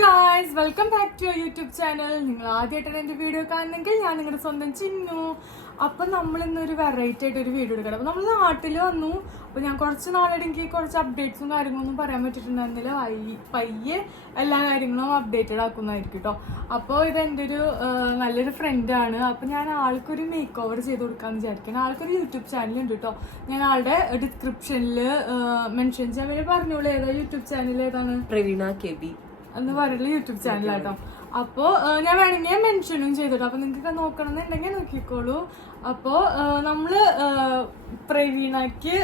Guys, welcome back to your YouTube channel. നിങ്ങൾ ആദ്യമായിട്ടാണ് എൻ്റെ വീഡിയോ കാണുന്നെങ്കിൽ ഞാൻ നിങ്ങളുടെ സ്വന്തം ചിന്നു. അപ്പം നമ്മൾ ഇന്നൊരു വെറൈറ്റി ആയിട്ട് ഒരു വീഡിയോ എടുക്കണം. അപ്പം നമ്മൾ നാട്ടിൽ വന്നു. അപ്പോൾ ഞാൻ കുറച്ച് നാളായിട്ട് എനിക്ക് കുറച്ച് അപ്ഡേറ്റ്സും കാര്യങ്ങളൊന്നും പറയാൻ പറ്റിയിട്ടുണ്ടായിരുന്നില്ല. പയ്യെ എല്ലാ കാര്യങ്ങളും അപ്ഡേറ്റഡ് ആക്കുന്നതായിരിക്കും കേട്ടോ. അപ്പോൾ ഇത് എൻ്റെ ഒരു നല്ലൊരു ഫ്രണ്ടാണ്. അപ്പം ഞാൻ ആൾക്കൊരു മേക്ക് ഓവർ ചെയ്ത് കൊടുക്കാമെന്ന് വിചാരിക്കണം. ആൾക്കൊരു യൂട്യൂബ് ചാനലുണ്ട് കേട്ടോ. ഞാൻ ആളുടെ ഡിസ്ക്രിപ്ഷനിൽ മെൻഷൻ ചെയ്യാൻ വേണ്ടി പറഞ്ഞോളൂ. ഏതാ യൂട്യൂബ് ചാനൽ ഏതാണ്? പ്രവീണ കെബി എന്ന് പറയുന്ന യൂട്യൂബ് ചാനലാട്ടോ. അപ്പോൾ ഞാൻ വേണമെങ്കിൽ മെൻഷനും ചെയ്തിട്ടോ. അപ്പോൾ നിങ്ങൾക്ക് നോക്കണം എന്നുണ്ടെങ്കിൽ നോക്കിക്കോളൂ. അപ്പോൾ നമ്മള് പ്രവീണയ്ക്ക്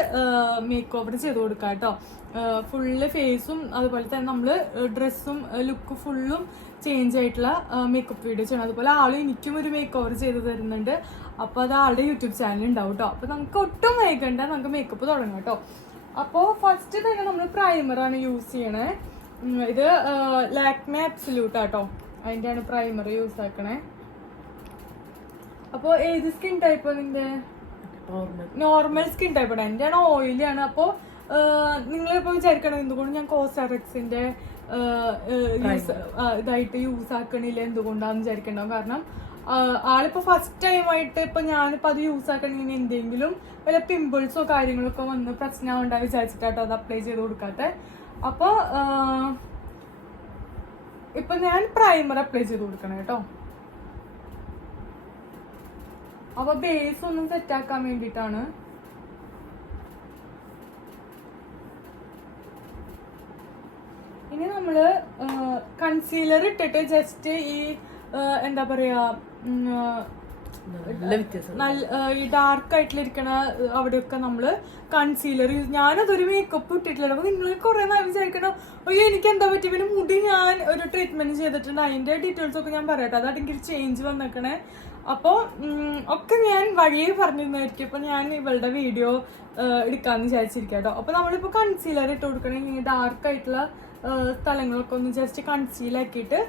മേക്ക് ഓവർ ചെയ്ത് കൊടുക്കാം കേട്ടോ. ഫുള്ള് ഫേസും അതുപോലെ തന്നെ നമ്മള് ഡ്രസ്സും ലുക്ക് ഫുള്ളും ചേഞ്ച് ആയിട്ടുള്ള മേക്കപ്പ് വീഡിയോ ചെയ്യണം. അതുപോലെ ആളും എനിക്കും ഒരു മേക്ക് ഓവർ ചെയ്ത് തരുന്നുണ്ട്. അപ്പോൾ അത് ആളുടെ യൂട്യൂബ് ചാനൽ ഉണ്ടാവും കേട്ടോ. അപ്പോൾ നമുക്ക് ഒട്ടും വൈകണ്ട, നമുക്ക് മേക്കപ്പ് തുടങ്ങാം കേട്ടോ. അപ്പോൾ ഫസ്റ്റ് തന്നെ നമ്മൾ പ്രൈമറാണ് യൂസ് ചെയ്യണേ. ഇത് ലാക്മെ അബ്സല്യൂട്ട് ആട്ടോ, അതിൻ്റെ ആണ് പ്രൈമർ യൂസ് ആക്കണേ. അപ്പോൾ ഏത് സ്കിൻ ടൈപ്പ് നിന്റെ? നോർമൽ സ്കിൻ ടൈപ്പ് ആണ്. എൻ്റെ ആണ് ഓയിലി ആണ്. അപ്പോൾ നിങ്ങളിപ്പോൾ വിചാരിക്കണം എന്തുകൊണ്ട് ഞാൻ കോസ്റ്റാറക്സിന്റെ ഇതായിട്ട് യൂസ് ആക്കണില്ല, എന്തുകൊണ്ടാന്ന് വിചാരിക്കണ്ടാവും. കാരണം ആളിപ്പോ ഫസ്റ്റ് ടൈം ആയിട്ട് ഇപ്പൊ ഞാനിപ്പോ അത് യൂസ് ആക്കണമെങ്കിൽ എന്തെങ്കിലും വല്ല പിമ്പിൾസോ കാര്യങ്ങളൊക്കെ വന്ന് പ്രശ്നമുണ്ടായി വിചാരിച്ചിട്ടാട്ടോ അത് അപ്ലൈ ചെയ്ത് കൊടുക്കാത്തെ. അപ്പൊ ഇപ്പൊ ഞാൻ പ്രൈമർ അപ്ലൈ ചെയ്ത് കൊടുക്കണം കേട്ടോ. അപ്പൊ ബേസ് ഒന്നും സെറ്റ് ആക്കാൻ വേണ്ടിട്ടാണ്. ഇനി നമ്മള് കൺസീലർ ഇട്ടിട്ട് ജസ്റ്റ് ഈ എന്താ പറയാ ഈ ഡാർക്ക് ആയിട്ടിരിക്കണ അവിടെയൊക്കെ നമ്മള് കൺസീലർ ഞാനതൊരു മേക്കപ്പ് ഇട്ടിട്ടില്ല. അപ്പൊ നിങ്ങൾ കുറെ നാൾ വിചാരിക്കണം അയ്യോ എനിക്ക് എന്താ പറ്റി. പിന്നെ മുടി ഞാൻ ഒരു ട്രീറ്റ്മെന്റ് ചെയ്തിട്ടുണ്ട്, അതിന്റെ ഡീറ്റെയിൽസ് ഒക്കെ ഞാൻ പറയട്ടെ. അതായിട്ട് എനിക്ക് ചേഞ്ച് വന്നേക്കണേ. അപ്പോൾ ഒക്കെ ഞാൻ വഴിയെ പറഞ്ഞിരുന്നായിരിക്കും. അപ്പൊ ഞാൻ ഇവളുടെ വീഡിയോ എടുക്കാന്ന് വിചാരിച്ചിരിക്കാം കേട്ടോ. അപ്പൊ നമ്മളിപ്പോ കൺസീലർ ഇട്ട് കൊടുക്കണമെങ്കിൽ ഡാർക്ക് ആയിട്ടുള്ള സ്ഥലങ്ങളൊക്കെ ഒന്ന് ജസ്റ്റ് കൺസീൽ ആക്കിയിട്ട്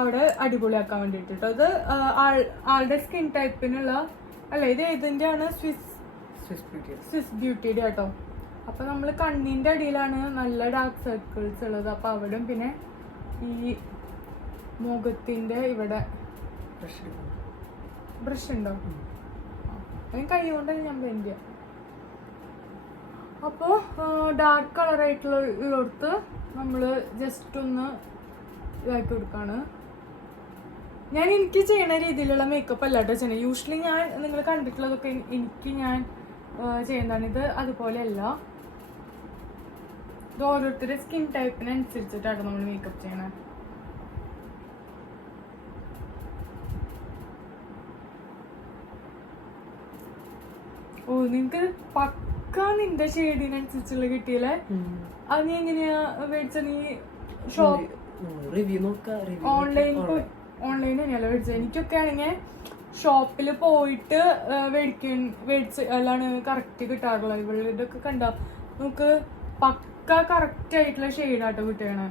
അവിടെ അടിപൊളിയാക്കാൻ വേണ്ടിട്ട് കേട്ടോ. ഇത് ആളുടെ സ്കിൻ ടൈപ്പിനുള്ള അല്ല, ഇത് ഏതിന്റെ ആണ്? സ്വിസ് ബ്യൂട്ടിയുടെ കേട്ടോ. അപ്പൊ നമ്മൾ കണ്ണിന്റെ അടിയിലാണ് നല്ല ഡാർക്ക് സർക്കിൾസ് ഉള്ളത്. അപ്പൊ അവിടെ പിന്നെ ഈ മുഖത്തിന്റെ ഇവിടെ ബ്രഷ് ഉണ്ടോ? അതിന് കൈ കൊണ്ടല്ലേ ഞാൻ ബ്ലെൻഡ് ചെയ്യാം. അപ്പോ ഡാർക്ക് കളറായിട്ടുള്ള ഉള്ളിടത്ത് നമ്മള് ജസ്റ്റ് ഒന്ന് ഇതാക്കി കൊടുക്കാണ്. ഞാൻ എനിക്ക് ചെയ്യണ രീതിയിലുള്ള മേക്കപ്പ് അല്ല കേട്ടോ ചെയ്യണേ. യൂഷ്വലി ഞാൻ നിങ്ങൾ കണ്ടിട്ടുള്ളതൊക്കെ എനിക്ക് ഞാൻ ചെയ്യുന്നതാണ്. ഇത് അതുപോലെ അല്ല, ഇത് ഓരോരുത്തരുടെ സ്കിൻ ടൈപ്പിനനുസരിച്ചിട്ടാണ് നമ്മൾ മേക്കപ്പ് ചെയ്യണേ. ഓ, നിനക്ക് പക്ക നിന്റെ ഷെയ്ഡിനനുസരിച്ചുള്ള കിട്ടിയല്ലേ? അത് നീ എങ്ങനെയാ മേടിച്ച? നീ ഷോപ്പ് ഓൺലൈൻ തന്നെയല്ല മേടിച്ചത്. എനിക്കൊക്കെ ആണെങ്കിൽ ഷോപ്പിൽ പോയിട്ട് മേടിച്ച് അല്ലാണ് കറക്റ്റ് കിട്ടാറുള്ളത്. ഇവളുടെയൊക്കെ കണ്ട നമുക്ക് പക്ക കറക്റ്റ് ആയിട്ടുള്ള ഷെയ്ഡാട്ടോ കിട്ടണേ.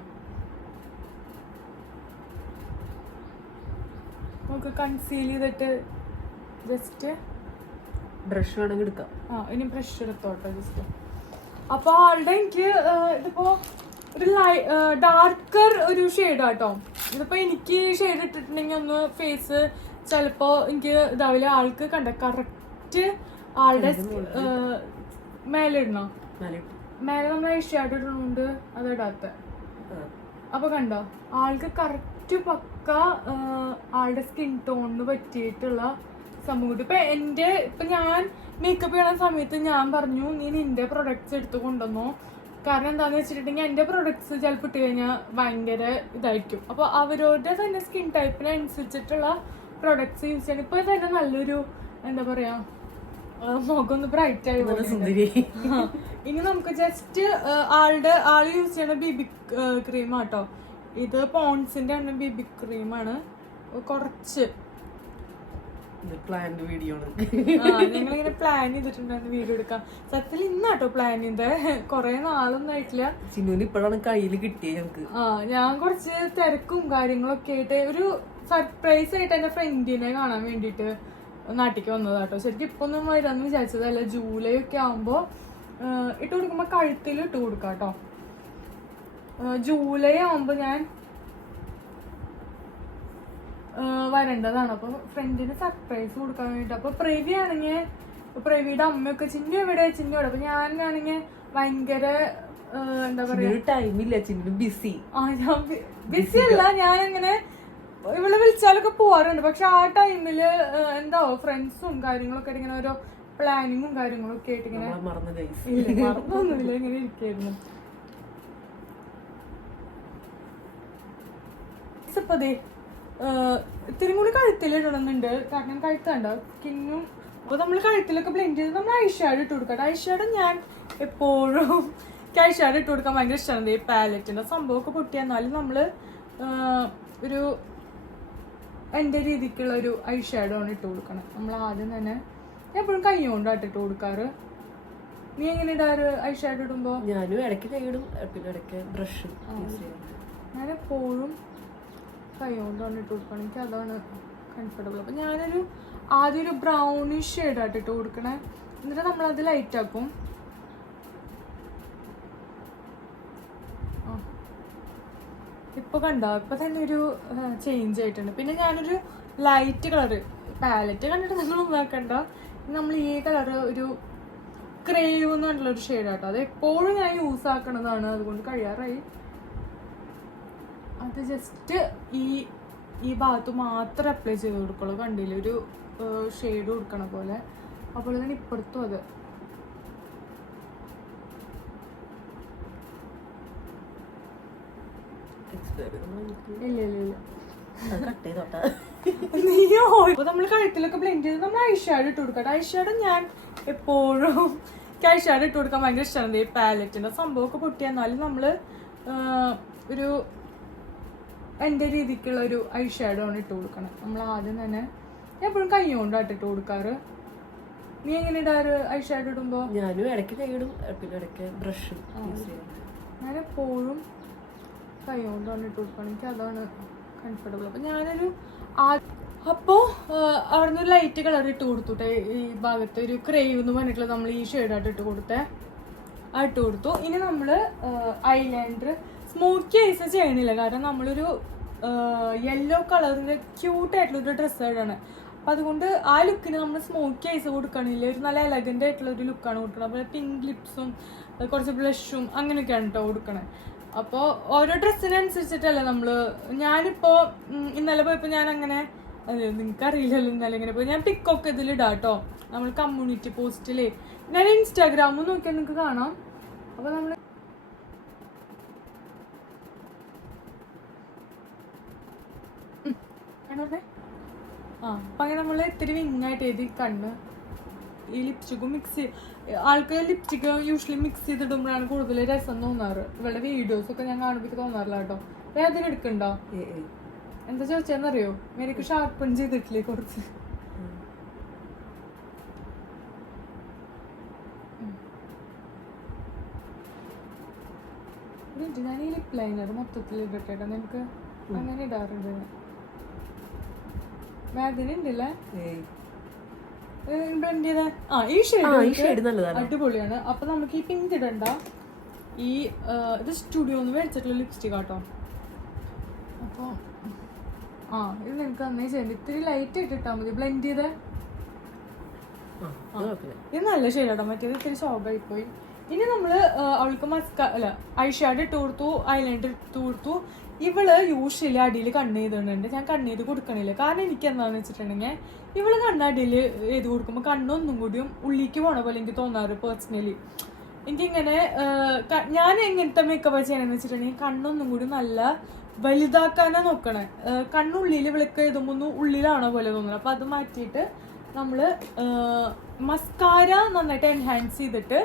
നമുക്ക് കൺസീൽ ചെയ്തിട്ട് ജസ്റ്റ് ബ്രഷ് വേണമെങ്കിൽ എടുക്കാം. ഇനി ബ്രഷ് എടുത്തോട്ടോ ജസ്റ്റ്. അപ്പൊ ആളുടെ എനിക്ക് ഇതിപ്പോ ഒരു ഡാർക്കർ ഒരു ഷെയ്ഡാട്ടോ. ഇതിപ്പോ എനിക്ക് ഷെയ്ഡ് ഇട്ടിട്ടുണ്ടെങ്കിൽ ഒന്ന് ഫേസ് ചിലപ്പോ എനിക്ക് ഇതാവില്ല. ആൾക്ക് കണ്ട കറക്റ്റ് ആളുടെ മേലെ ഇടണോ? മേലെ നമ്മൾ ഐഷാഡോ ഇടുന്നുണ്ട്, അത് ഇടാത്ത. അപ്പൊ കണ്ടോ ആൾക്ക് കറക്റ്റ് പക്ക ആളുടെ സ്കിൻ ടോണിന് പറ്റിയിട്ടുള്ള സംഭവം. ഇപ്പൊ ഞാൻ മേക്കപ്പ് ചെയ്യണ സമയത്ത് ഞാൻ പറഞ്ഞു നീ നിന്റെ പ്രൊഡക്ട്സ് എടുത്ത് കൊണ്ടുവന്നോ. കാരണം എന്താന്ന് വെച്ചിട്ടുണ്ടെങ്കിൽ എന്റെ പ്രൊഡക്ട്സ് ചിലപ്പോൾ ഇട്ട് കഴിഞ്ഞാൽ ഭയങ്കര ഇതായിരിക്കും. അപ്പൊ അവരവരുടെ തന്നെ സ്കിൻ ടൈപ്പിനനുസരിച്ചിട്ടുള്ള പ്രൊഡക്ട്സ് യൂസ് ചെയ്യണം. ഇപ്പൊ തന്നെ നല്ലൊരു എന്താ പറയാ മുഖം ഒന്ന് ബ്രൈറ്റ് ആയി സുന്ദരി. ഇനി നമുക്ക് ജസ്റ്റ് ആള് യൂസ് ചെയ്യണ ബിബി ക്രീം ആട്ടോ. ഇത് പോൺസിന്റെ ആണ് ബിബി ക്രീമാണ്. കുറച്ച് ഞങ്ങളിങ്ങനെ പ്ലാൻ ചെയ്തിട്ടുണ്ടായിരുന്നു വീഡിയോ എടുക്കാം. സത്യത്തിൽ ഇന്നാട്ടോ പ്ലാൻ ചെയ്തേ, കൊറേ നാളൊന്നും ആയിട്ടില്ല. ഇപ്പോഴാണ് കയ്യിൽ കിട്ടിയത്. ഞാൻ കുറച്ച് തിരക്കും കാര്യങ്ങളൊക്കെ ആയിട്ട് ഒരു സർപ്രൈസ് ആയിട്ട് എന്റെ ഫ്രണ്ടിനെ കാണാൻ വേണ്ടിട്ട് നാട്ടിലേക്ക് വന്നതാട്ടോ. ശരിക്കും ഇപ്പൊ ഒന്നും വരാന്ന് വിചാരിച്ചതല്ല. ജൂലൈ ഒക്കെ ആവുമ്പോ ഇട്ട് കൊടുക്കുമ്പോ കഴുത്തിൽ ഇട്ട് കൊടുക്കാം കേട്ടോ. ജൂലൈ ആവുമ്പോ ഞാൻ വരേണ്ടതാണ്. അപ്പൊ ഫ്രണ്ടിന് സർപ്രൈസ് കൊടുക്കാൻ വേണ്ടിട്ട്. അപ്പൊ പ്രവി ആണെങ്കിൽ പ്രവിയുടെ അമ്മയൊക്കെ ചിന്നു എവിടെ അപ്പൊ ഞാനാണെങ്കിൽ ഭയങ്കര എന്താ പറയാ ടൈമില്ല, ചിന്നു ബിസി. ഞാൻ ബിസി അല്ല, ഞാനിങ്ങനെ ഇവളെ വിളിച്ചാലൊക്കെ പോവാറുണ്ട്. പക്ഷെ ആ ടൈമില് എന്താ ഫ്രണ്ട്സും കാര്യങ്ങളൊക്കെ ഇങ്ങനെ ഓരോ പ്ലാനിങ്ങും കാര്യങ്ങളും ഒക്കെ ആയിട്ട് ഇങ്ങനെ മറന്നൊന്നുമില്ല, ഇങ്ങനെ ഇരിക്കായിരുന്നു. ഇപ്പൊ അതെ ഇത്തിരി കൂടി കഴുത്തിലിടണമെന്നുണ്ട്. കാരണം കഴുത്തുണ്ടോ സ്കിന്നും. അപ്പൊ നമ്മൾ കഴുത്തിലൊക്കെ ബ്ലെൻഡ് ചെയ്ത് നമ്മൾ ഐഷാഡ് ഇട്ട് കൊടുക്കാം. ഐഷാഡ് ഞാൻ എപ്പോഴും ഐഷാഡ് ഇട്ട് കൊടുക്കാൻ ഭയങ്കര ഇഷ്ടമാണ്. ഈ പാലറ്റിന്റെ സംഭവമൊക്കെ പൊട്ടിയെന്നാലും നമ്മള് ഒരു എന്റെ രീതിക്കുള്ള ഒരു ഐഷാഡോ ആണ് ഇട്ട് കൊടുക്കണം. നമ്മൾ ആദ്യം തന്നെ എപ്പോഴും കൈ കൊണ്ടാണ് ഇട്ട് കൊടുക്കാറ്. നീ എങ്ങനെ ഇടാറ് ഐഷാഡോ ഇടുമ്പോ? ഞാനും ഇടയ്ക്ക് കൈയിടും, പിന്നെ ഇടയ്ക്ക് ബ്രഷ്. ഞാൻ എപ്പോഴും കൈ കൊണ്ടാണ് ഇട്ട് കൊടുക്കണം. എനിക്ക് അതാണ് കംഫർട്ടബിൾ. അപ്പൊ ഞാനൊരു ആദ്യം ഒരു ബ്രൗണിഷ് ഷെയ്ഡായിട്ട് ഇട്ട് കൊടുക്കണേ. എന്നിട്ട് നമ്മളത് ലൈറ്റ് ആക്കും. ഇപ്പൊ കണ്ടോ, ഇപ്പൊ തന്നെ ഒരു ചേഞ്ച് ആയിട്ടുണ്ട്. പിന്നെ ഞാനൊരു ലൈറ്റ് കളറ് പാലറ്റ് കണ്ടിട്ട് നിങ്ങൾ നോക്കണ്ട. നമ്മൾ ഈ കളറ് ഒരു ക്രേവ് എന്ന് പറഞ്ഞിട്ടുള്ള ഒരു ഷെയ്ഡാട്ടോ. അത് എപ്പോഴും ഞാൻ യൂസ് ആക്കണതാണ്. അതുകൊണ്ട് കഴിയാറായി. അത് ജസ്റ്റ് ഈ ഭാഗത്ത് മാത്രം അപ്ലൈ ചെയ്ത് കൊടുക്കുള്ളൂ. കണ്ടില്ല ഒരു ഷെയ്ഡ് കൊടുക്കണ പോലെ. അപ്പോൾ തന്നെ ഇപ്പുറത്തും അത് ഇല്ല നീയോ. അപ്പൊ നമ്മള് കഴുത്തിലൊക്കെ ബ്ലെൻഡ് ചെയ്ത് നമ്മൾ ഐഷാഡ് ഇട്ട് കൊടുക്കട്ടെ. ഐഷാഡ് ഞാൻ എപ്പോഴും ഐഷാഡ് ഇട്ട് കൊടുക്കാൻ ഭയങ്കര ഇഷ്ടമാണ്. ഈ പാലറ്റിന്റെ സംഭവമൊക്കെ പൊട്ടിയെന്നാലും നമ്മള് ഒരു എന്റെ രീതിക്കുള്ള ഒരു ഐഷാഡോ ആണ് ഇട്ട് കൊടുക്കണം. നമ്മൾ ആദ്യം തന്നെ എപ്പോഴും കൈ കൊണ്ടാണ് ഇട്ട് കൊടുക്കാറ്. നീ എങ്ങനെ ഇടാറ് ഐഷാഡോ ഇടുമ്പോ? ഞാനും ഇടയ്ക്ക് കൈയിടും, പിന്നെ ഇടയ്ക്ക് ബ്രഷ്. ഞാൻ എപ്പോഴും കൈ കൊണ്ടാണ് ഇട്ട് കൊടുക്കണം. എനിക്ക് അതാണ് കംഫർട്ടബിൾ. അപ്പൊ ഞാനൊരു അപ്പോ അവിടുന്ന് ഒരു ലൈറ്റ് കളർ ഇട്ട് കൊടുത്തുട്ടെ. ഈ ഭാഗത്ത് ഒരു ക്രേവ് എന്ന് പറഞ്ഞിട്ടുള്ള നമ്മൾ ഈ ഷെയ്ഡായിട്ട് ഇട്ട് കൊടുത്തേ. ആ ഇട്ട് കൊടുത്തു. ഇനി നമ്മള് ഐലൈനർ സ്മോക്കി ഐസ് ചെയ്യണില്ല. കാരണം നമ്മളൊരു യെല്ലോ കളറിന്റെ ക്യൂട്ടായിട്ടുള്ള ഒരു ഡ്രസ്സ് ഇടാണ്. അപ്പൊ അതുകൊണ്ട് ആ ലുക്കിന് നമ്മൾ സ്മോക്കി ഐസ് കൊടുക്കണില്ല. ഒരു നല്ല എലഗന്റ് ആയിട്ടുള്ള ഒരു ലുക്കാണ് കൊടുക്കണം. അപ്പോൾ പിങ്ക് ലിപ്സും കുറച്ച് ബ്ലഷും അങ്ങനെയൊക്കെയാണ് കേട്ടോ കൊടുക്കണേ. അപ്പോൾ ഓരോ ഡ്രസ്സിനനുസരിച്ചിട്ടല്ല നമ്മള്. ഞാനിപ്പോ ഇന്നലെ പോയപ്പോ ഞാൻ അങ്ങനെ നിങ്ങൾക്ക് അറിയില്ലല്ലോ ഇന്നലെ ഇങ്ങനെ പോയി ഞാൻ പിക്കൊക്കെ ഇതിലിടാം കേട്ടോ. നമ്മൾ കമ്മ്യൂണിറ്റി പോസ്റ്റില് ഞാൻ ഇൻസ്റ്റാഗ്രാമിൽ നോക്കിയാൽ നിങ്ങൾക്ക് കാണാം. അപ്പൊ നമ്മള് അപ്പൊ അങ്ങനെ നമ്മള് ഇത്തിരി വിങ്ങായിട്ട് എഴുതി കണ്ണ് ഈ ലിപ്സ്റ്റിക്കും മിക്സ് ആൾക്കാർ ലിപ്സ്റ്റിക് യൂഷ്വലി മിക്സ് ചെയ്തിടുമ്പോഴാണ് കൂടുതൽ രസം തോന്നാറ്. ഇവളുടെ വീഡിയോസ് ഒക്കെ ഞാൻ കാണുമ്പോൾ തോന്നാറില്ല കേട്ടോ. വേദന എടുക്കണ്ടോ? എന്താ ചോദിച്ചെന്നറിയോ, എനിക്ക് ഷാർപ്പൺ ചെയ്തിട്ടില്ലേ കുറച്ച്. ഞാൻ ഈ ലിപ് ലൈനർ മൊത്തത്തിൽ ഇടട്ടെ. നിനക്ക് അങ്ങനെ ഇടാറുണ്ട്. വേദന ഉണ്ടല്ലേ ബ്ലെൻഡ് ചെയ്ത. ഈ ഷെയ്ഡ് അടിപൊളിയാണ്. അപ്പൊ നമുക്ക് ഈ പിങ്ക് ഇടണ്ട. ഈ ഇത് സ്റ്റുഡിയോന്ന് മേടിച്ചിട്ടുള്ള ലിപ്സ്റ്റിക് ആട്ടോ. അപ്പൊ ഇത് നിനക്ക് നന്നായി ചെയ്യണ്ട. ഇത്തിരി ലൈറ്റ് ഇട്ടിട്ടാ മതി ബ്ലെൻഡ് ചെയ്ത്. ഇത് നല്ല ഷെയ്ഡാട്ടോ. മറ്റേത് ഇത്തിരി സോഫ്റ്റായി പോയി. ഇനി നമ്മള് അവൾക്ക് ഐഷാഡ് ഇട്ട് കൊടുത്തു, ഐലൈനർ ഇട്ട് കൊടുത്തു. ഇവള് യൂഷ്വലി അടിയിൽ കണ്ണ് ചെയ്തിട്ടുണ്ട്. ഞാൻ കണ്ണ് ചെയ്ത് കൊടുക്കണില്ല. കാരണം എനിക്ക് എന്താന്ന് വെച്ചിട്ടുണ്ടെങ്കിൽ ഇവള് കണ്ണടിയിൽ ചെയ്ത് കൊടുക്കുമ്പോൾ കണ്ണൊന്നും കൂടിയും ഉള്ളിലേക്ക് പോണ പോലെ എനിക്ക് തോന്നാറ് പേഴ്സണലി. എനിക്കിങ്ങനെ ഞാൻ എങ്ങനത്തെ മേക്കപ്പ് ചെയ്യണമെന്ന് വെച്ചിട്ടുണ്ടെങ്കിൽ കണ്ണൊന്നും കൂടി നല്ല വലുതാക്കാനാ നോക്കണേ. കണ്ണുള്ളിൽ വിളക്ക് എഴുതുമ്പോൾ ഒന്ന് ഉള്ളിലാണോ പോലെ തോന്നുന്നത്. അപ്പൊ അത് മാറ്റിയിട്ട് നമ്മള് മസ്കാര നന്നായിട്ട് എൻഹാൻസ് ചെയ്തിട്ട്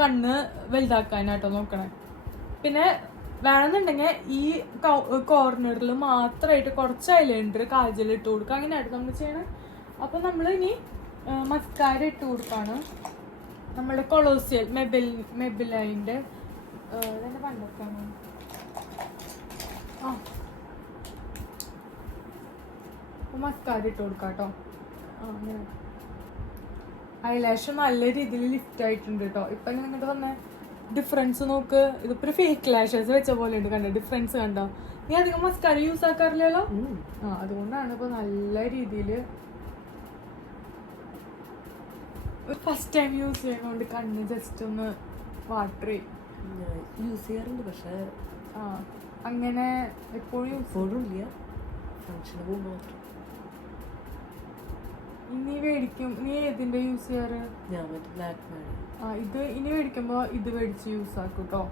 കണ്ണ് വലുതാക്കാനായിട്ടോ നോക്കണേ. പിന്നെ വേണമെന്നുണ്ടെങ്കിൽ ഈ കോർണറിൽ മാത്രമായിട്ട് കുറച്ച് ഐലൈനർ കാജൽ ഇട്ട് കൊടുക്കുക. അങ്ങനെയായിട്ട് നമ്മൾ ചെയ്യണം. അപ്പൊ നമ്മൾ ഇനി മസ്കാര ഇട്ട് കൊടുക്കാണ്. നമ്മുടെ കൊളോസിയൽ മെബിലൈൻ്റെ ഇതിന്റെ പണ്ടൊക്കെയാണ്. മസ്കാര ഇട്ട് കൊടുക്കാം കേട്ടോ. അങ്ങനെ ഐലാഷ് നല്ല രീതിയിൽ ലിഫ്റ്റ് ആയിട്ടുണ്ട് കേട്ടോ. ഇപ്പൊ നിങ്ങോട്ട് വന്ന ഡിഫറൻസ് നോക്ക്. ഇതിപ്പോ ഫേക്ക് ലാഷസ് വെച്ച പോലെ ഉണ്ട്. കണ്ടോ ഡിഫറൻസ് കണ്ടോ? നീ അധികം മസ്കാര യൂസ് ആക്കാറില്ലല്ലോ. അതുകൊണ്ടാണ് ഇപ്പൊ നല്ല രീതിയില് ഫസ്റ്റ് ടൈം യൂസ് ചെയ്യുന്നോണ്ട് കണ്ണ് ജസ്റ്റ് ഒന്ന് വാട്ടർ യൂസ് ചെയ്യാറുണ്ട്, പക്ഷെ അങ്ങനെ എപ്പോഴും എപ്പോഴും ഇല്ല, ഫംഗ്ഷന് പോകുമ്പോൾ മാത്രം. ഇനി മേടിക്കും, നീ ഏതിന്റെ യൂസ് ചെയ്യാറ്? ഞാൻ മറ്റേ ബ്ലാക്ക് മാഡ്. ഇത് ഇനി മേടിക്കുമ്പോ ഇത് മേടിച്ച് യൂസ് ആക്കും കേട്ടോ.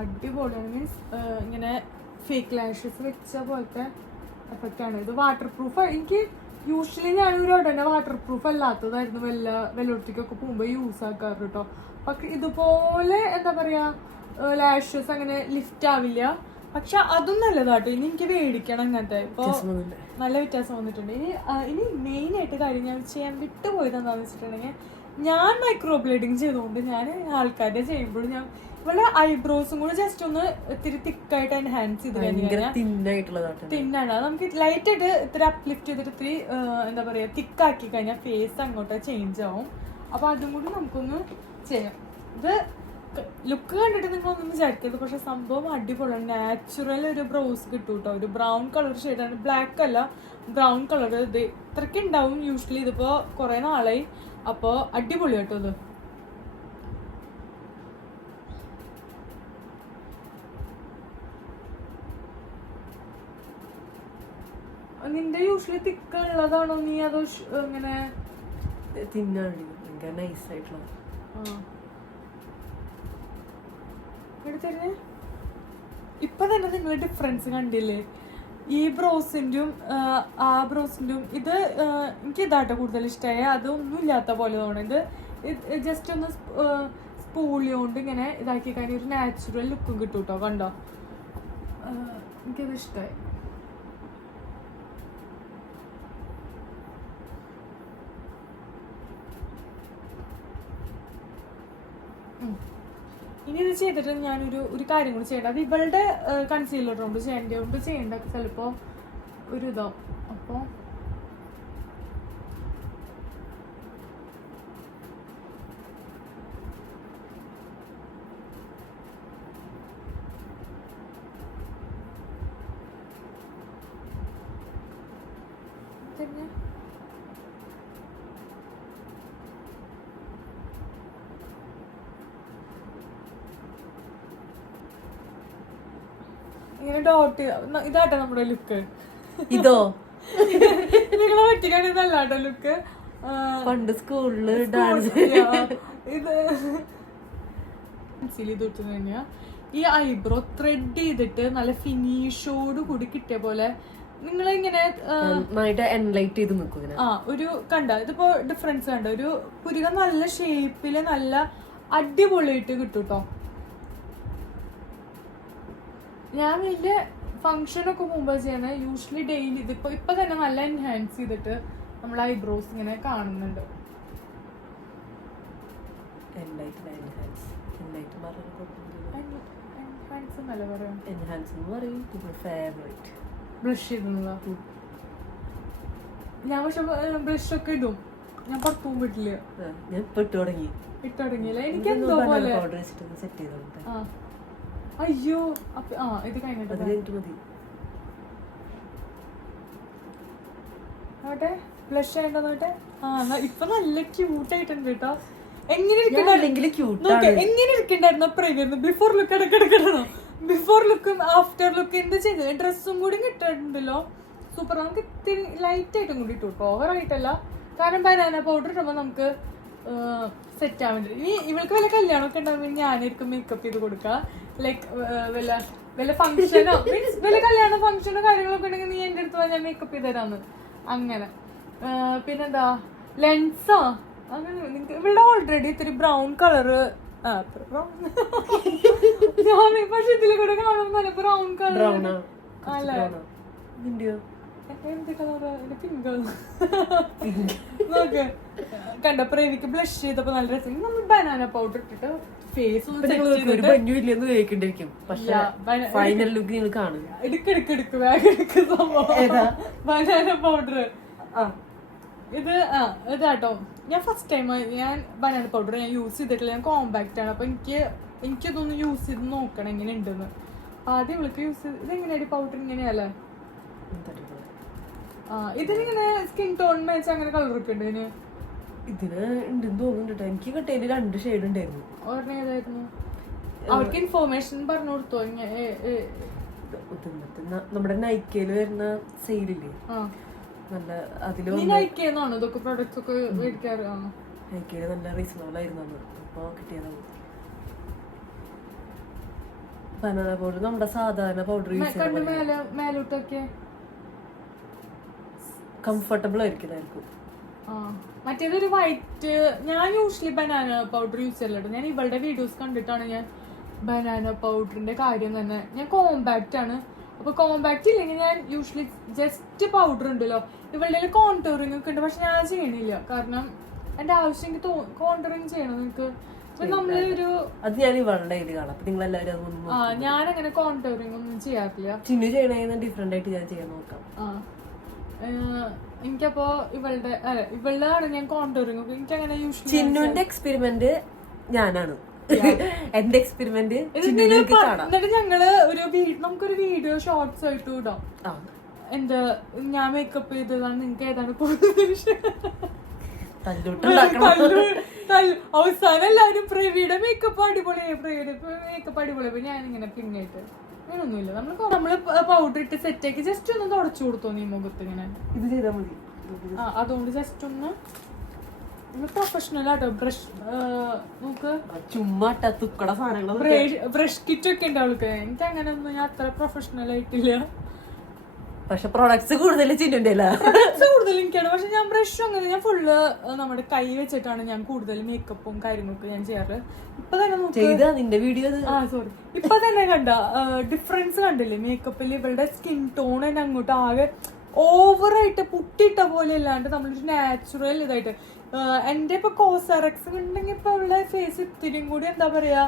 അടിപൊളിയാണ്. മീൻസ് ഇങ്ങനെ ഫേക്ക് ലാഷസ് വെച്ച പോലത്തെ എഫക്റ്റ് ആണ്. ഇത് വാട്ടർ പ്രൂഫ്. എനിക്ക് യൂഷ്വലി ഞാൻ ഒരു ഉടനെ വാട്ടർ പ്രൂഫ് അല്ലാത്തതായിരുന്നു വെള്ളൊട്ടിക്കൊക്കെ പോകുമ്പോ യൂസ് ആക്കാറ് കേട്ടോ. പക്ഷെ ഇതുപോലെ എന്താ പറയാ ലാഷസ് അങ്ങനെ ലിഫ്റ്റ് ആവില്ല. പക്ഷെ അതും നല്ലതാട്ടോ. ഇനി എനിക്ക് മേടിക്കണം അങ്ങനത്തെ. ഇപ്പൊ നല്ല വ്യത്യാസം വന്നിട്ടുണ്ട്. ഇനി മെയിൻ ആയിട്ട് കാര്യം ഞാൻ ചെയ്യാൻ വിട്ടുപോയത് എന്താണെന്ന് വെച്ചിട്ടുണ്ടെങ്കിൽ, ഞാൻ മൈക്രോ ബ്ലേഡിങ് ചെയ്തുകൊണ്ട് ഞാൻ ആൾക്കാരുടെ ചെയ്യുമ്പോഴും ഞാൻ ഇവിടെ ഐബ്രോസും കൂടെ ജസ്റ്റ് ഒന്ന് ഇത്തിരി തിക്കായിട്ട് എൻഹാൻസ് ചെയ്ത് തിന്നാണ്. അത് നമുക്ക് ലൈറ്റ് ആയിട്ട് ഇത്തിരി അപ്ലിഫ്റ്റ് ചെയ്തിട്ട് ഇത്തിരി എന്താ പറയാ തിക്കാക്കി കഴിഞ്ഞാൽ ഫേസ് അങ്ങോട്ട് ചേഞ്ച് ആവും. അപ്പൊ അതും കൂടി നമുക്കൊന്ന് ചെയ്യാം. ഇത് ലുക്ക് കണ്ടിട്ട് നിങ്ങളൊന്നും വിചാരിക്കരുത്, പക്ഷെ സംഭവം അടിപൊളിയാണ്. നാച്ചുറൽ ഒരു ബ്രൗസ് കിട്ടും കേട്ടോ. ഒരു ബ്രൗൺ കളർ ഷെയ്ഡാണ്, ബ്ലാക്ക് അല്ല, ബ്രൗൺ കളർ. ഇത് ഇത്രയ്ക്ക് ഉണ്ടാവും യൂഷ്വലി. ഇതിപ്പോ കുറെ നാളായി. അപ്പൊ അടിപൊളി കേട്ടോ ഇത്. നിന്റെ യൂഷ്വലി തിക്ക ഉള്ളതാണോ നീ അതോ ഇങ്ങനെ തിന്നാണ് നൈസ് ആയിട്ടുള്ള? എടുത്തന്നെ ഇപ്പൊ തന്നെ നിങ്ങൾ ഡിഫറൻസ് കണ്ടില്ലേ? ഈ ബ്രോസിന്റെയും ആ ബ്രോസിന്റെയും ഇത് എനിക്ക് ഇതാട്ടോ കൂടുതൽ ഇഷ്ടമായ. അതൊന്നും ഇല്ലാത്ത പോലെ തോന്നുന്നത്. ഇത് ജസ്റ്റ് ഒന്ന് സ്പൂളി കൊണ്ട് ഇങ്ങനെ ഇതാക്കി കഴിഞ്ഞ ഒരു നാച്ചുറൽ ലുക്കും കിട്ടും കേട്ടോ. കണ്ടോ? എനിക്കത് ഇഷ്ടമായി. ഇനി ഇത് ചെയ്തിട്ട് ഞാനൊരു കാര്യം കൂടി ചെയ്യണ്ട. അത് ഇവളുടെ കൺസീലർ കൊണ്ട് ചെയ്യണ്ട ചിലപ്പോ ഒരു ഇതാവും. അപ്പൊ തന്നെ ഇങ്ങനെ ഡോട്ട് ഇതാട്ടോ നമ്മുടെ ലുക്ക്. ഇതോ നിങ്ങളെ പറ്റിക്കാണിതല്ലാട്ടോ ലുക്ക്. പണ്ട് സ്കൂളില് ഡാൻസ് ഇത് തൊട്ട് കഴിഞ്ഞാ ഈ ഐബ്രോ ത്രെഡ് ചെയ്തിട്ട് നല്ല ഫിനിഷോട് കൂടി കിട്ടിയ പോലെ നിങ്ങളിങ്ങനെ എൻലൈറ്റ് ചെയ്ത് നിൽക്കും. ഒരു കണ്ട ഇതിപ്പോ ഡിഫറൻസ് കണ്ട. ഒരു പുരുക നല്ല ഷേപ്പില് നല്ല അടിപൊളിയായിട്ട് കിട്ടും കേട്ടോ. ഞാൻ വലിയ ഫംഗ്ഷനൊക്കെ മുമ്പ് ചെയ്യണ യൂഷ്വലി ഡെയിലി ഇതിപ്പോ ഇപ്പൊ തന്നെ നല്ല എൻഹാൻസ് ചെയ്തിട്ട് നമ്മൾ ഐബ്രോസ് ഇങ്ങനെ കാണുന്നുണ്ട്. ബ്രഷ് ചെയ്തിട്ടുള്ള ഞാൻ പക്ഷെ ബ്രഷ് ഒക്കെ ഇടും. ഞാൻ പുറത്തു പോകുമ്പോട്ടില്ല. ഞാൻ ഇട്ട് തുടങ്ങിയില്ല. എനിക്ക് എന്തോ പോലെ അയ്യോ ഇത് കഴിഞ്ഞിട്ട് നോട്ടെ ബ്ലഷ് ചെയ്യണ്ടോട്ടെ. ഇപ്പൊ നല്ല ക്യൂട്ട് ആയിട്ടുണ്ട് കേട്ടോ. എങ്ങനെ ഇരിക്കണ്ടായിരുന്നു പ്രീവിയർ ബിഫോർ ലുക്ക് ഇടക്കിടക്കണോ? ബിഫോർ ലുക്കും ആഫ്റ്റർ ലുക്ക് എന്ത് ചെയ്തത്? ഡ്രസ്സും കൂടി കിട്ടുന്നുണ്ടല്ലോ. സൂപ്പർ. നമുക്ക് ഇത്തിരി ലൈറ്റ് ആയിട്ടും കൂടി ഇട്ടു കേട്ടോ, ഓവർ ആയിട്ടല്ല. കാരണം ബനാന പൗഡർ ഇടുമ്പോൾ നമുക്ക് സെറ്റ് ആവാൻ വേണ്ടി. ഇനി ഇവൾക്ക് വല്ല കല്യാണമൊക്കെ ഉണ്ടാകുമ്പോൾ ഞാനായിരിക്കും മേക്കപ്പ് ചെയ്ത് കൊടുക്കുക. ലൈക്ക് വല്ല ഫംഗ്ഷനോ മീൻസ് വല്ല കല്യാണ ഫംഗ്ഷനോ കാര്യങ്ങളൊക്കെ ഉണ്ടെങ്കിൽ നീ എൻ്റെ അടുത്ത് ഞാൻ മേക്കപ്പ് ചെയ്ത് തരാന്ന് അങ്ങനെ. പിന്നെന്താ ലെൻസോ അങ്ങനെ. നിങ്ങൾക്ക് ഇവിടെ ഓൾറെഡി ഇത്തിരി ബ്രൗൺ കളറ് പക്ഷെ ഇതിൽ കൂടെ കാണുമ്പോൾ ബ്രൗൺ കളർ അല്ലേ? എന്ത് കളറ്? പിങ്ക് നോക്ക്. കണ്ടപ്പോ എനിക്ക് ബ്ലഷ് ചെയ്തപ്പോ നല്ല രസം. നമ്മൾ ബനാന പൗഡർ ഇട്ടിട്ട് ഫേസ് എടുക്കെടുക്ക് ബാഗ് എടുക്ക് സംഭവം ബനാന പൗഡർ. ഇത് ഇതാട്ടോ. ഞാൻ ഫസ്റ്റ് ടൈം ഞാൻ ബനാന പൗഡർ ഞാൻ യൂസ് ചെയ്തിട്ടില്ല. ഞാൻ കോമ്പാക്റ്റ് ആണ്. അപ്പൊ എനിക്കതൊന്ന് യൂസ് ചെയ്ത് നോക്കണം എങ്ങനെ ഉണ്ടെന്ന്. ആദ്യം ഇവൾക്ക് യൂസ് ചെയ്ത് ഇതെങ്ങനെയാടി പൗഡർ ഇങ്ങനെയല്ലേ? ഇതിനിങ്ങനെ സ്കിൻ ടോൺ വെച്ച് അങ്ങനെ കളർ ഒക്കെ ഉണ്ട് ഇതിന്. ഇതിന് ഉണ്ടെന്ന് തോന്നുന്നുണ്ട്. എനിക്ക് കിട്ടിയതിന് 2 ഷെയ്ഡ് ഉണ്ടായിരുന്നു. ഒരെണ്ണം ഏതായിരുന്നു? അവർക്ക് ഇൻഫോർമേഷൻ പറഞ്ഞു കൊടുത്തോ? നമ്മുടെ നൈക്കയില് വരുന്ന സെയിലില്ലേ, നല്ല അതില് നൈക്കന്നാണോ ഇതൊക്കെ പ്രൊഡക്ട്സ് ഒക്കെ മേടിക്കാറ്? നൈക്കയില് നല്ല റീസണബിൾ ആയിരുന്നു അപ്പൊ കിട്ടിയതാണ്. ബനാന പൗഡർ നമ്മുടെ സാധാരണ പൗഡർ യൂസ് ചെയ്യാൻ മേലോട്ടൊക്കെ കംഫർട്ടബിൾ ആയിരിക്കും. മറ്റേതൊരു വൈറ്റ്. ഞാൻ യൂഷ്വലി ബനാന പൗഡർ യൂസ് ചെയ്യലുണ്ട്. ഞാൻ ഇവളുടെ വീഡിയോസ് കണ്ടിട്ടാണ് ഞാൻ ബനാന പൗഡറിന്റെ കാര്യം തന്നെ. ഞാൻ കോമ്പാക്റ്റ് ആണ്. അപ്പൊ കോമ്പാക്റ്റ് ഇല്ലെങ്കിൽ ഞാൻ യൂഷ്വലി ജസ്റ്റ് പൗഡർ ഉണ്ടല്ലോ, ഇവളുടെ കോണ്ടൂറിങ് ഒക്കെ ഉണ്ട്. പക്ഷെ ഞാൻ ചെയ്യണില്ല, കാരണം എന്റെ ആവശ്യം എനിക്ക് കോണ്ടൂറിങ് ചെയ്യണം. നിങ്ങൾക്ക് നമ്മളൊരു അത് ഞാൻ ഇവളുടെ ഇത് കാണാം. അപ്പൊ നിങ്ങൾ എല്ലാവരും ഞാനങ്ങനെ കോണ്ടൂറിങ് ഒന്നും ചെയ്യാറില്ല. ചിന്നു ചെയ്യണ ഡിഫറെന്റ് ആയിട്ട് ഞാൻ ചെയ്യാൻ നോക്കാം. എനിക്കപ്പോ ഇവളുടെ ഞാൻ കോണ്ടൂറിങ് എനിക്ക് അങ്ങനെ യൂഷ്വലി ചിന്നുന്റെ എക്സ്പെരിമെന്റ് ഞാനാണ്. എന്റെ എക്സ്പെരിമെന്റ് എന്നിട്ട് ഞങ്ങള് നമുക്കൊരു വീഡിയോ ഷോർട്സ് ആയിട്ട് ഇടാം. എന്താ ഞാൻ മേക്കപ്പ് ചെയ്തതാണ്, നിങ്ങക്ക് ഏതാണ് കൂടുതൽ അവസാനം എല്ലാവരും പ്രവീയുടെ മേക്കപ്പ് അടിപൊളിയായി, പ്രവീയുടെ മേക്കപ്പ് അടിപൊളിയായി. ഞാനിങ്ങനെ പിന്നായിട്ട് അങ്ങനൊന്നുമില്ല. നമ്മള് പൗഡർ ഇട്ട് സെറ്റ് ആക്കി ജസ്റ്റ് ഒന്ന് തുടച്ചു കൊടുത്തോ നീ മുഖത്ത് ഇങ്ങനെ. ഇത് ചെയ്താൽ മതി. അതുകൊണ്ട് ജസ്റ്റ് ഒന്ന് പ്രൊഫഷണൽ ആട്ടോ. ബ്രഷ് നോക്ക്, ചുമ്മാ തുക്കട സാധനങ്ങൾ ബ്രഷ് കിറ്റ് ഒക്കെ ഉണ്ട് അവൾക്ക്. എനിക്ക് അങ്ങനെ ഒന്നും ഞാൻ അത്ര പ്രൊഫഷണൽ ആയിട്ടില്ല. പക്ഷെ പ്രൊഡക്ട്സ് കൂടുതൽ കൂടുതൽ എനിക്കാണ്. പക്ഷെ ഞാൻ ബ്രഷ് അങ്ങനെ ഞാൻ ഫുള്ള് നമ്മുടെ കൈ വെച്ചിട്ടാണ് ഞാൻ കൂടുതൽ മേക്കപ്പും കാര്യങ്ങളൊക്കെ ഞാൻ ചെയ്യാറ്. ഇപ്പൊ തന്നെ നിന്റെ വീഡിയോ സോറി ഇപ്പൊ തന്നെ കണ്ട ഡിഫറൻസ് കണ്ടില്ലേ മേക്കപ്പിൽ? ഇവളുടെ സ്കിൻ ടോൺ തന്നെ അങ്ങോട്ട് ആകെ ഓവറായിട്ട് പുട്ടിയിട്ട പോലെ അല്ലാണ്ട് നമ്മളൊരു നാച്ചുറൽ ഇതായിട്ട്. എന്റെ ഇപ്പൊ കോസറക്സ് ഉണ്ടെങ്കിൽ ഇപ്പൊ അവളുടെ ഫേസ് ഇത്തിരിയും കൂടി എന്താ പറയാ,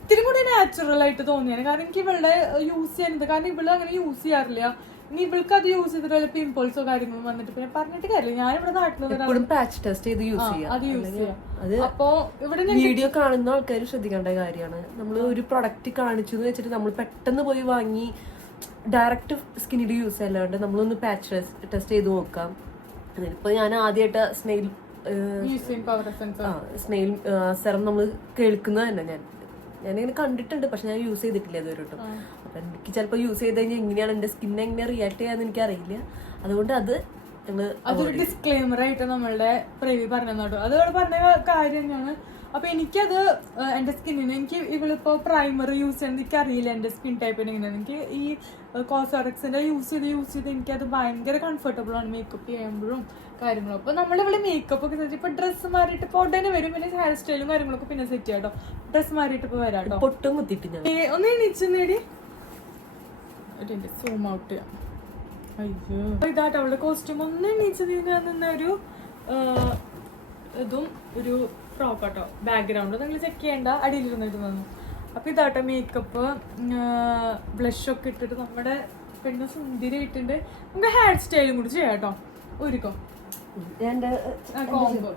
ഇത്തിരി കൂടി നാച്ചുറൽ ആയിട്ട് തോന്നിയാണ്. കാരണം എനിക്ക് ഇവളുടെ യൂസ് ചെയ്യുന്നത്, കാരണം ഇവള് അങ്ങനെ യൂസ് ചെയ്യാറില്ല. ഇനി ഇവൾക്ക് അത് യൂസ് ചെയ്തിട്ട് പിമ്പിൾസോ കാര്യങ്ങളും വന്നിട്ട് പിന്നെ പറഞ്ഞിട്ട് കാര്യമില്ല. ഞാനിവിടെ നാട്ടിൽ അപ്പൊ ഇവിടെ വീഡിയോ കാണുന്ന ആൾക്കാർ ശ്രദ്ധിക്കേണ്ട കാര്യമാണ്. നമ്മൾ ഒരു പ്രൊഡക്റ്റ് കാണിച്ചു വെച്ചിട്ട് നമ്മൾ പെട്ടെന്ന് പോയി വാങ്ങി ഡയറക്റ്റ് സ്കിന്നിൽ യൂസ് ചെയ്യാണ്ട് നമ്മളൊന്ന് പാച്ച് ടെസ്റ്റ് ചെയ്ത് നോക്കാം. ഇപ്പൊ ഞാൻ ആദ്യമായിട്ട് സ്നെയിൽ സെറം നമ്മൾ കേൾക്കുന്നത് തന്നെ ഞാനിങ്ങനെ കണ്ടിട്ടുണ്ട്, പക്ഷെ ഞാൻ യൂസ് ചെയ്തിട്ടില്ല ഇതുവരെ കേട്ടോ. അപ്പൊ എനിക്ക് ചിലപ്പോൾ യൂസ് ചെയ്ത് കഴിഞ്ഞാൽ എങ്ങനെയാണ് എന്റെ സ്കിൻ എങ്ങനെ റിയാക്ട് ചെയ്യാന്ന് എനിക്ക് അറിയില്ല. അതുകൊണ്ട് അതൊരു ഡിസ്ക്ലെയിമർ ആയിട്ട് നമ്മളുടെ പ്രവി പറഞ്ഞു കേട്ടോ. അത് പറഞ്ഞ കാര്യം തന്നെയാണ്. അപ്പൊ എനിക്കത് എന്റെ സ്കിന്നിന് എനിക്ക് ഇവളിപ്പോ പ്രൈമർ യൂസ് ചെയ്യുന്നത് എനിക്ക് അറിയില്ല എന്റെ സ്കിൻ ടൈപ്പിന് എങ്ങനെയാണ്. എനിക്ക് ഈ കോസോറക്സിന്റെ യൂസ് ചെയ്ത് എനിക്കത് ഭയങ്കര കംഫർട്ടബിൾ ആണ് മേക്കപ്പ് ചെയ്യുമ്പോഴും കാര്യങ്ങളും. അപ്പൊ നമ്മളിവിടെ മേക്കപ്പ് ഒക്കെ സെറ്റ് ഇപ്പൊ ഡ്രസ്സ് മാറിയിട്ട് ഇപ്പൊ ഉടനെ വരും. പിന്നെ ഹെയർ സ്റ്റൈലും കാര്യങ്ങളൊക്കെ പിന്നെ സെറ്റ് ചെയ്യാം കേട്ടോ. ഡ്രസ്സ് മാറിയിട്ട് ഇപ്പൊ വരാം കേട്ടോ. പൊട്ടും കുത്തിട്ട് ഒന്ന് എണീച്ച് നേടി സൂം ഔട്ട് ചെയ്യാം. അയ്യോ ഇതാട്ടോ അവളുടെ കോസ്റ്റ്യൂം. ഒന്ന് എണീച്ച് നിന്ന ഒരു ഇതും ഒരു ഫ്രോക്ക് കേട്ടോ. ബാക്ക്ഗ്രൗണ്ട് നിങ്ങൾ ചെക്ക് ചെയ്യണ്ട, അടിയിലിരുന്നിട്ട് തന്നു. അപ്പൊ ഇതാട്ടോ മേക്കപ്പ്, ബ്ലഷ് ഒക്കെ ഇട്ടിട്ട് നമ്മുടെ പെണ്ണ് സുന്ദരി ഇട്ടിട്ടുണ്ട്. നമുക്ക് ഹെയർ സ്റ്റൈലും കൂടി ചെയ്യാം കേട്ടോ. ഒരുക്കോ കോംബോ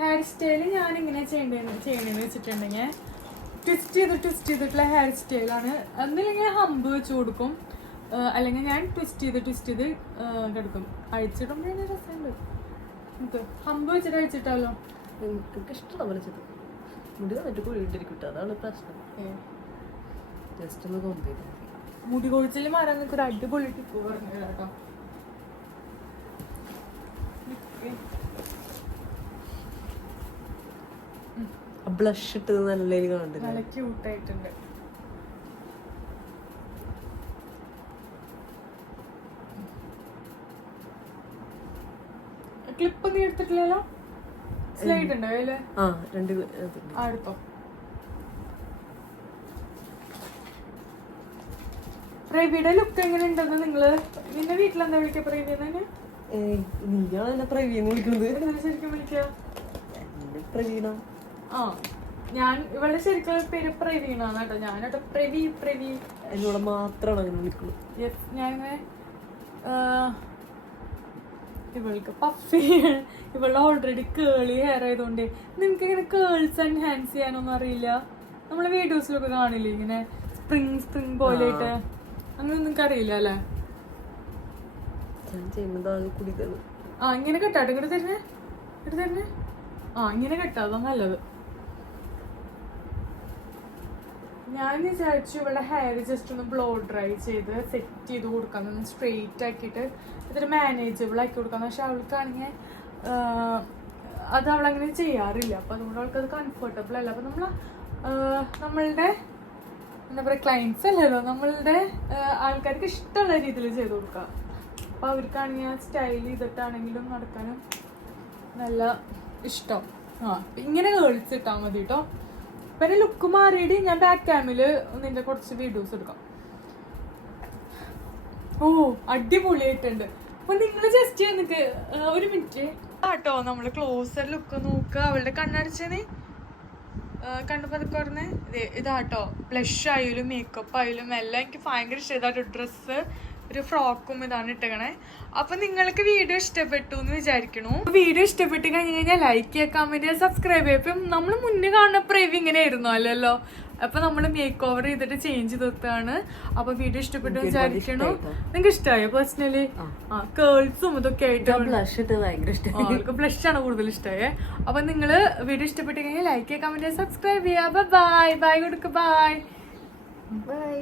ഹെയർ സ്റ്റൈല് ഞാൻ ഇങ്ങനെ ചെയ്യണേന്ന് വെച്ചിട്ടുണ്ടെങ്കിൽ ട്വിസ്റ്റ് ചെയ്തിട്ടുള്ള ഹെയർ സ്റ്റൈലാണ്. ഒന്നില്ലെങ്കിൽ ഹമ്പ് വെച്ച് കൊടുക്കും, അല്ലെങ്കിൽ ഞാൻ ട്വിസ്റ്റ് ചെയ്ത് കിടക്കും. അഴിച്ചിടുമ്പോൾ രസമുണ്ട്. ഹമ്പ് വെച്ചിട്ട് അഴിച്ചിട്ടാലോ? എനിക്ക് ഇഷ്ടമുള്ള വെച്ചത് മുടി വന്നിട്ട് കുഴിയിട്ടിരിക്കട്ടെ, അതാണ് പ്രശ്നം. ജസ്റ്റ് ഒന്ന് കൊണ്ടുവരും. മുടി കൊഴിച്ചിൽ മാറാൻ നിൽക്കും ഒരു അടിപൊളി ടിപ്പ് പറഞ്ഞു കേട്ടോ. ബ്ലഷ് ഇട്ട് നല്ല കാണുന്നുണ്ട്, നല്ല ക്യൂട്ടായിട്ടുണ്ട്. ക്ലിപ്പ് നീ എടുത്തിട്ടില്ലല്ലോ? സ്ലൈഡ് ഉണ്ടോ അതില്? അടുത്തോ പ്രവീയുടെ ലുക്ക് എങ്ങനെ ഉണ്ടെന്ന് നിങ്ങള് നിന്റെ വീട്ടിലെന്താ വിളിക്കുക? പ്രവീണ നീയാണല്ലേ പ്രവീന്ന് വിളിക്കുന്നത്? ശരിക്കും വിളിക്കുക പ്രവീണ. ഞാൻ ഇവളുടെ ശരിക്കും പേര് പ്രവീണാണ് കേട്ടോ. ഞാനോട്ടോ പ്രവി എന്നോട് മാത്രമാണ് അങ്ങനെ വിളിക്കുന്നത്. ഞാനിങ്ങനെ ഇവൾക്ക് പഫി, ഇവളുടെ ഓൾറെഡി കേളി ഹെയർ ആയതുകൊണ്ട് നിനക്ക് ഇങ്ങനെ കേൾസ് എൻഹാൻസ് ചെയ്യാനൊന്നും അറിയില്ല. നമ്മള് വീഡിയോസിലൊക്കെ കാണില്ലേ ഇങ്ങനെ സ്പ്രിങ് പോലെയിട്ട് അങ്ങനെ നിങ്ങൾക്ക് അറിയില്ല അല്ലേ? ഞാൻ ചെയ്യുന്നത് കുടിക്കണം. ആ ഇങ്ങനെ കെട്ടാട്ടോ, ഇങ്ങോട്ട് തരുന്നേ. ആ ഇങ്ങനെ കെട്ടാ, അതാ നല്ലത്. ഞാൻ വിചാരിച്ചു ഇവിടെ ഹെയർ ജസ്റ്റ് ഒന്ന് ബ്ലോ ഡ്രൈ ചെയ്ത് സെറ്റ് ചെയ്ത് കൊടുക്കാം, ഒന്ന് സ്ട്രെയിറ്റ് ആക്കിയിട്ട് ഇതൊരു മാനേജബിൾ ആക്കി കൊടുക്കാം. പക്ഷെ അവൾക്കാണെങ്കിൽ അത് അവളങ്ങനെ ചെയ്യാറില്ല, അപ്പം അതുകൊണ്ട് അവൾക്കത് കംഫർട്ടബിൾ അല്ല. അപ്പം നമ്മളുടെ എന്താ പറയുക, ക്ലയൻസ് അല്ലല്ലോ, നമ്മളുടെ ആൾക്കാർക്ക് ഇഷ്ടമുള്ള രീതിയിൽ ചെയ്ത് കൊടുക്കുക. അപ്പം അവർക്കാണെങ്കിൽ ആ സ്റ്റൈൽ ചെയ്തിട്ടാണെങ്കിലും നടക്കാനും നല്ല ഇഷ്ടം. ഇങ്ങനെ കേളിച്ചിട്ടാൽ മതി കേട്ടോ. പിന്നെ ലുക്ക് മാറിയിട്ട് ഞാൻ ബാക്ക് ക്യാമിൽ നിന്റെ കുറച്ച് വീഡിയോസ് എടുക്കാം. ഓ അടിപൊളിയായിട്ടുണ്ട്. അപ്പൊ നിങ്ങൾ ജസ്റ്റ് എനിക്ക് ഒരു മിനിറ്റ് കേട്ടോ, നമ്മൾ ക്ലോസർ ലുക്ക് നോക്കുക. അവളുടെ കണ്ണടച്ചേനെ കണ്ണു പതുക്കെ പറഞ്ഞേ. ഇതാട്ടോ, ബ്ലഷ് ആയാലും മേക്കപ്പ് ആയാലും എല്ലാം എനിക്ക് ഭയങ്കര ഇഷ്ടമായിട്ടോ. ഡ്രസ്സ് ഒരു ഫ്രോക്കും ഇതാണ് ഇട്ടേക്കണേ. അപ്പൊ നിങ്ങൾക്ക് വീഡിയോ ഇഷ്ടപ്പെട്ടു എന്ന് വിചാരിക്കണു. വീഡിയോ ഇഷ്ടപ്പെട്ട് കഴിഞ്ഞാൽ ലൈക്ക് ചെയ്യുക, കമന്റ് ചെയ്യുക, സബ്സ്ക്രൈബ് ചെയ്യുക. ഇപ്പം നമ്മൾ മുന്നേ കാണുന്ന പ്രേവ് ഇങ്ങനെ ആയിരുന്നു അല്ലല്ലോ. അപ്പൊ നമ്മൾ മേക്ക് ഓവർ ചെയ്തിട്ട് ചേഞ്ച് ചെയ്താണ്. അപ്പൊ വീഡിയോ ഇഷ്ടപ്പെട്ടു വിചാരിക്കണു. നിങ്ങൾക്ക് ഇഷ്ടമായോ പേഴ്സണലി? കേൾസും ഇതൊക്കെ ആയിട്ട് അവൾക്ക് ബ്ലഷ് ആണ് കൂടുതൽ ഇഷ്ടമായേ. അപ്പൊ നിങ്ങള് വീഡിയോ ഇഷ്ടപ്പെട്ട് കഴിഞ്ഞാൽ ലൈക്ക് ചെയ്യുക, കമന്റ് ചെയ്യുക, സബ്സ്ക്രൈബ് ചെയ്യുക. ബൈ ബൈ കൊടുക്കുക. ബൈ.